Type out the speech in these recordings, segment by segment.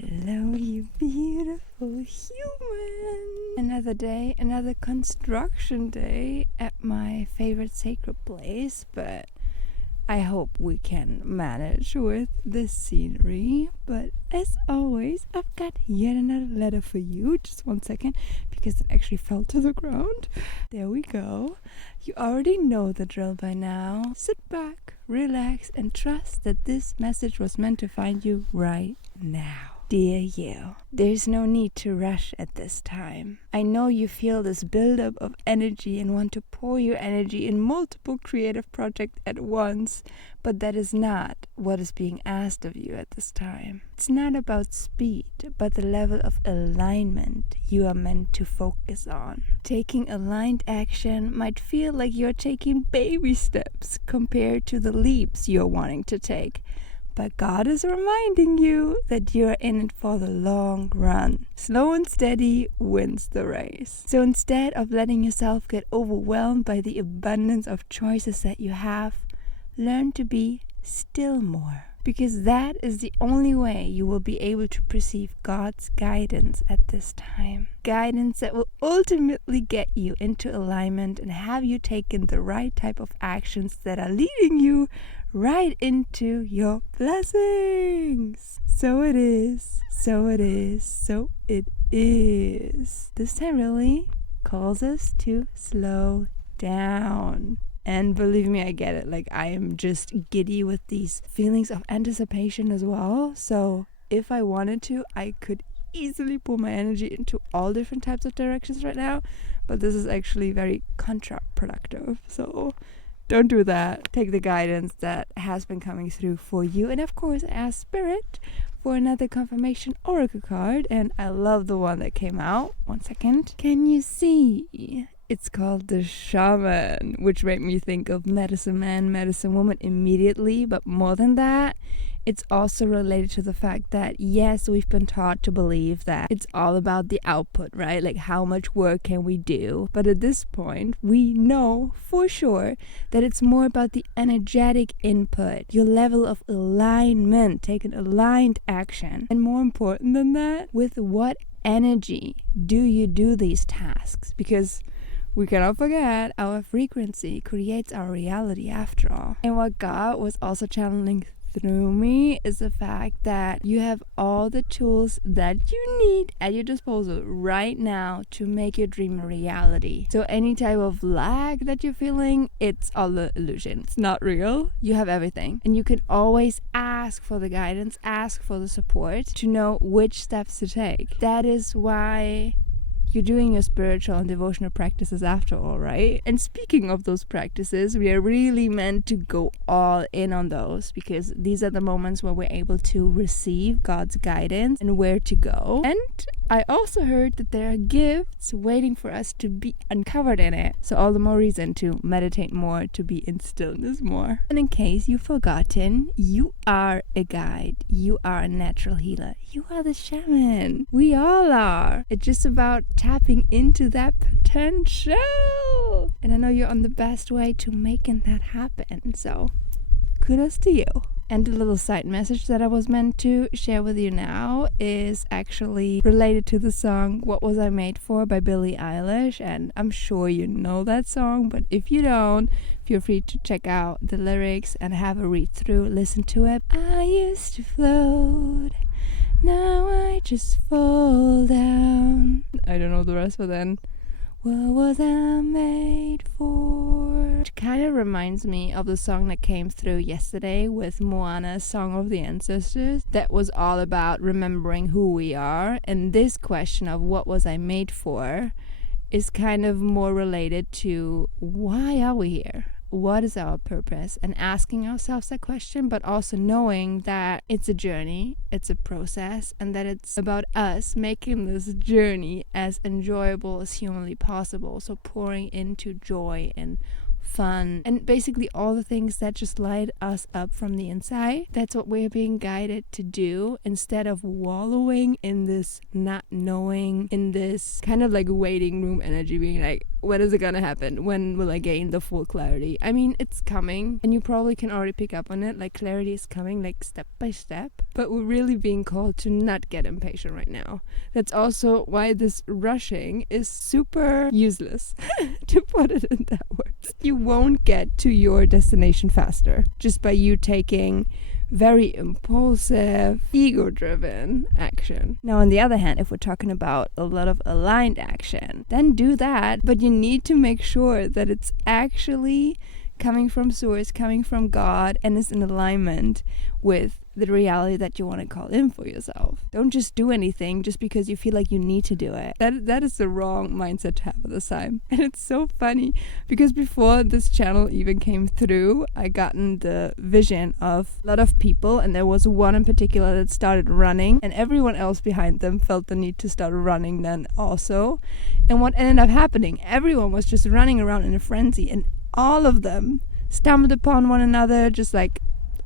Hello, you beautiful human. Another day, another construction day at my favorite sacred place, but I hope we can manage with this scenery. But as always, I've got yet another letter for you. Just 1 second, because it actually fell to the ground. There we go. You already know the drill by now. Sit back, relax, and trust that this message was meant to find you right now. Dear you, there's no need to rush at this time. I know you feel this buildup of energy and want to pour your energy in multiple creative projects at once, but that is not what is being asked of you at this time. It's not about speed, but the level of alignment you are meant to focus on. Taking aligned action might feel like you're taking baby steps compared to the leaps you're wanting to take. But God is reminding you that you're in it for the long run. Slow and steady wins the race. So instead of letting yourself get overwhelmed by the abundance of choices that you have, learn to be still more. Because that is the only way you will be able to perceive God's guidance at this time. Guidance that will ultimately get you into alignment and have you taking the right type of actions that are leading you right into your blessings. So it is, so it is, so it is. This time really calls us to slow down. And believe me, I get it. Like, I am just giddy with these feelings of anticipation as well. So if I wanted to, I could easily pull my energy into all different types of directions right now. But this is actually very counterproductive. So don't do that. Take the guidance that has been coming through for you. And of course, ask Spirit for another confirmation oracle card. And I love the one that came out. 1 second. Can you see? It's called the Shaman, which made me think of medicine man, medicine woman immediately. But more than that, it's also related to the fact that, yes, we've been taught to believe that it's all about the output, right? Like, how much work can we do? But at this point, we know for sure that it's more about the energetic input, your level of alignment, taking aligned action. And more important than that, with what energy do you do these tasks? Because we cannot forget, our frequency creates our reality after all. And what God was also channeling through me is the fact that you have all the tools that you need at your disposal right now to make your dream a reality. So any type of lag that you're feeling, it's all an illusion. It's not real. You have everything. And you can always ask for the guidance, ask for the support to know which steps to take. That is why you're doing your spiritual and devotional practices after all, right? And speaking of those practices, we are really meant to go all in on those, because these are the moments where we're able to receive God's guidance and where to go. And I also heard that there are gifts waiting for us to be uncovered in it. So all the more reason to meditate more, to be in stillness more. And in case you've forgotten, you are a guide. You are a natural healer. You are the shaman. We all are. It's just about tapping into that potential. And I know you're on the best way to making that happen. So kudos to you. And the little side message that I was meant to share with you now is actually related to the song What Was I Made For by Billie Eilish. And I'm sure you know that song, but if you don't, feel free to check out the lyrics and have a read through, listen to it. I used to float, now I just fall down. I don't know the rest, but then what was I made for? It kind of reminds me of the song that came through yesterday with Moana's Song of the Ancestors. That was all about remembering who we are. And this question of what was I made for is kind of more related to why are we here? What is our purpose? And asking ourselves that question, but also knowing that it's a journey, it's a process, and that it's about us making this journey as enjoyable as humanly possible. So pouring into joy and fun and basically all the things that just light us up from the inside. That's what we're being guided to do, instead of wallowing in this not knowing, in this kind of like waiting room energy, being like, when is it gonna happen? When will I gain the full clarity? I mean, it's coming, and you probably can already pick up on it. Like, clarity is coming like step by step, But we're really being called to not get impatient right now. That's also why this rushing is super useless, to put it in that words. You won't get to your destination faster just by you taking very impulsive, ego-driven action. Now, on the other hand, if we're talking about a lot of aligned action, then do that, but you need to make sure that it's actually coming from source, coming from God, and is in alignment with the reality that you want to call in for yourself. Don't just do anything just because you feel like you need to do it. That is the wrong mindset to have at this time. And it's so funny because before this channel even came through, I gotten the vision of a lot of people, and there was one in particular that started running, and everyone else behind them felt the need to start running then also. And what ended up happening, everyone was just running around in a frenzy, and all of them stumbled upon one another, just like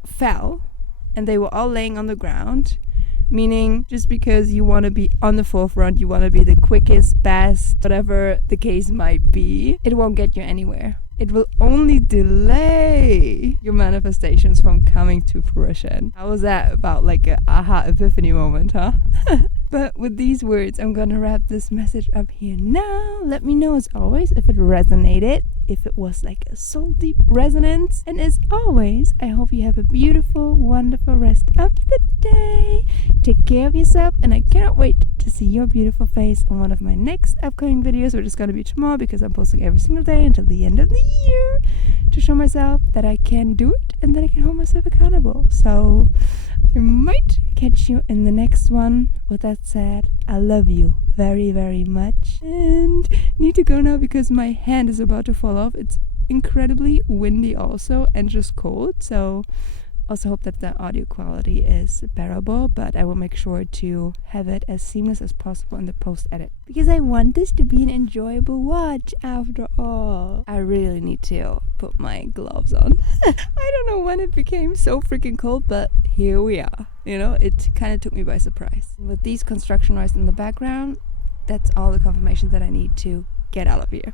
fell, and they were all laying on the ground. Meaning, just because you want to be on the forefront, you want to be the quickest, best, whatever the case might be, it won't get you anywhere. It will only delay your manifestations from coming to fruition. How was that about like a aha epiphany moment, huh? But with these words, I'm gonna wrap this message up here now. Let me know as always if it resonated, if it was like a soul deep resonance. And as always, I hope you have a beautiful, wonderful rest of the day. Take care of yourself, and I cannot wait to see your beautiful face on one of my next upcoming videos, which is gonna be tomorrow because I'm posting every single day until the end of the year to show myself that I can do it and that I can hold myself accountable. So I might catch you in the next one. With that said, I love you very, very much, and need to go now because my hand is about to fall off. It's incredibly windy also, and just cold, so also hope that the audio quality is bearable, but I will make sure to have it as seamless as possible in the post edit because I want this to be an enjoyable watch after all. I really need to put my gloves on. I don't know when it became so freaking cold, but here we are. You know, it kind of took me by surprise. With these construction noise in the background, that's all the confirmation that I need to get out of here.